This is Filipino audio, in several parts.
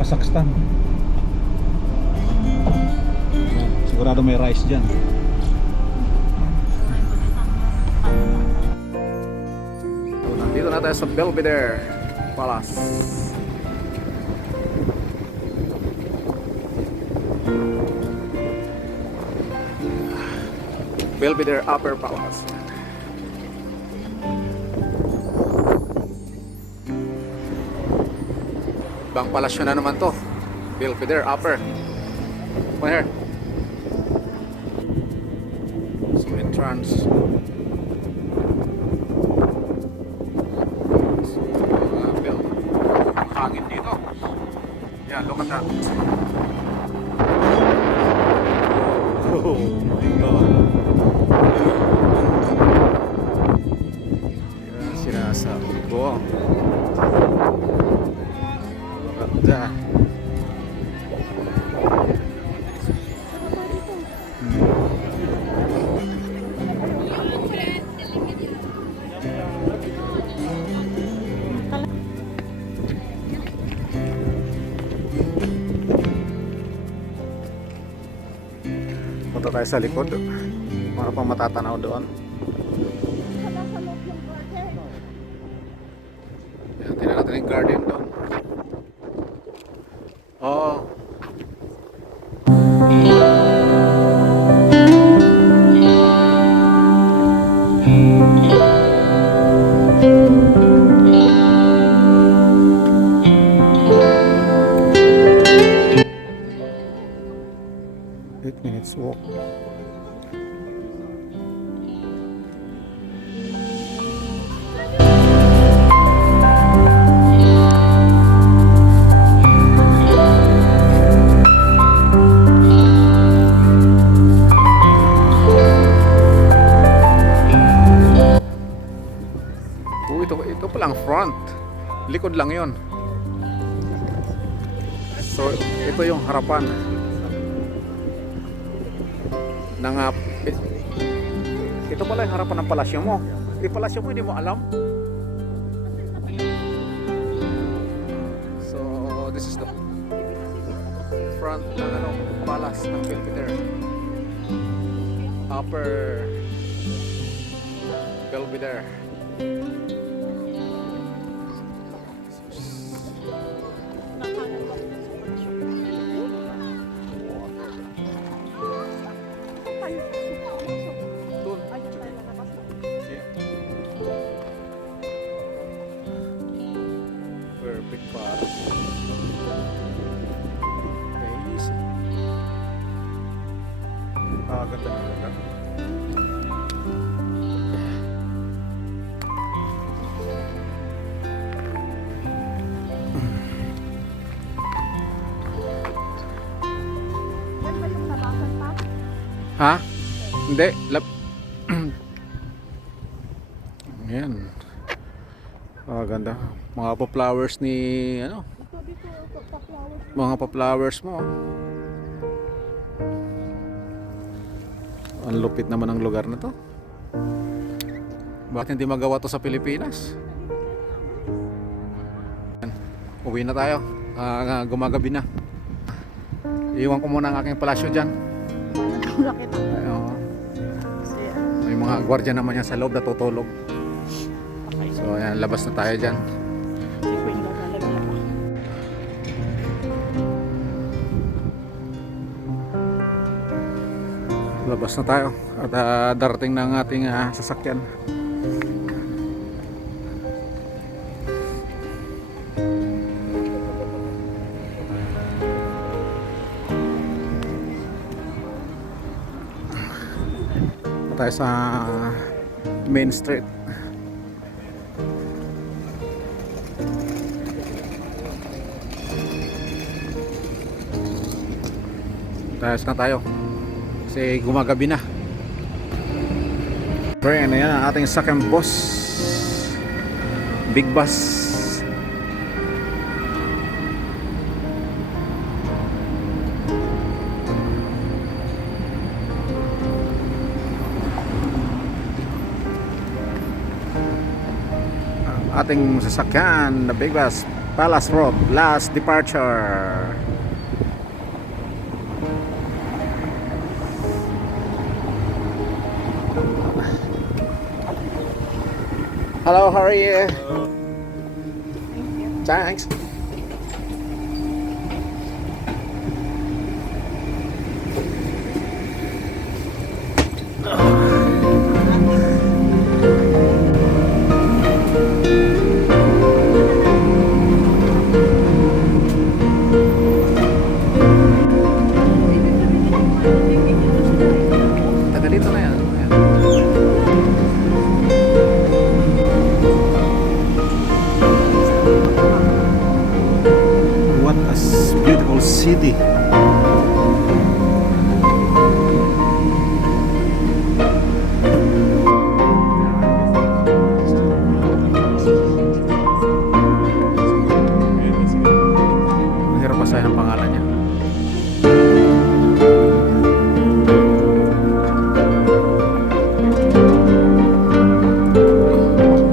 Kazakhstan. Ayan, sigurado may rice dyan. So, nandito na tayo sa Belvedere Palace. Belvedere Upper Palace. Ibang palasyo na naman to. Belvedere Upper. Come here. So entrance. So, hangin dito. Yeah, look at that. Oh my God. Yan sinasabi ko. Ganda. Punta tayo sa likod. Para pang matatanaw doon. Yan, tingnan natin yung garden doon. Oh. Minutes walk. Ito palang front. Likod lang 'yon. So ito yung harapan ng ito pala yung harapan ng palasyo mo. Yung palasyo mo hindi mo alam. So this is the front ng palace ng Belvedere. Upper Belvedere. Perfect pass. Easy. Ganda na lugar. Ha? Hindi. Ayan. Ganda. Mga pa-flowers ni ano? Mga pa-flowers mo. Ang lupit naman ng lugar na to. Bakit hindi magawa to sa Pilipinas? Uwi na tayo. Gumagabi na. Iwan ko muna ang aking palasyo dyan. May mga gwardiya naman yan sa loob na tutulog. So ayan, labas na tayo dyan. Labas na tayo at darating na ang ating sasakyan. Tayo sa Main Street. Tayo na tayo kasi gumagabi na. Pero ano yan ang ating second boss, Big Bus. Ating sasakyan na Big Bus Palace Road, last departure. Hello, how are you? Thanks. Taga dito na yan. Ayan. What a beautiful city. Mahirap basahin ang pangalan niya.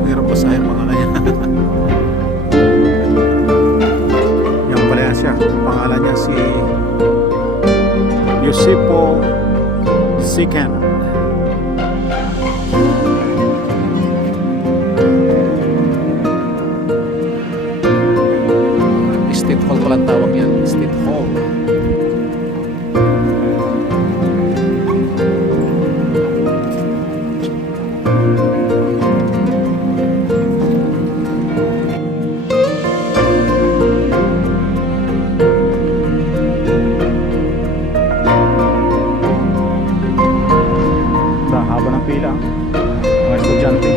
Mahirap basahin ang pangalan niya. Yan pala yan siya. Ang pangalan niya si Yosipo Sikan. State Hall palang tawag yan. State Hall. Haba ng pila. Mga estudyante.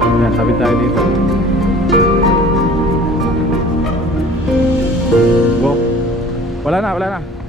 Ayan, tabi tayo dito. Go. Wala na, wala na.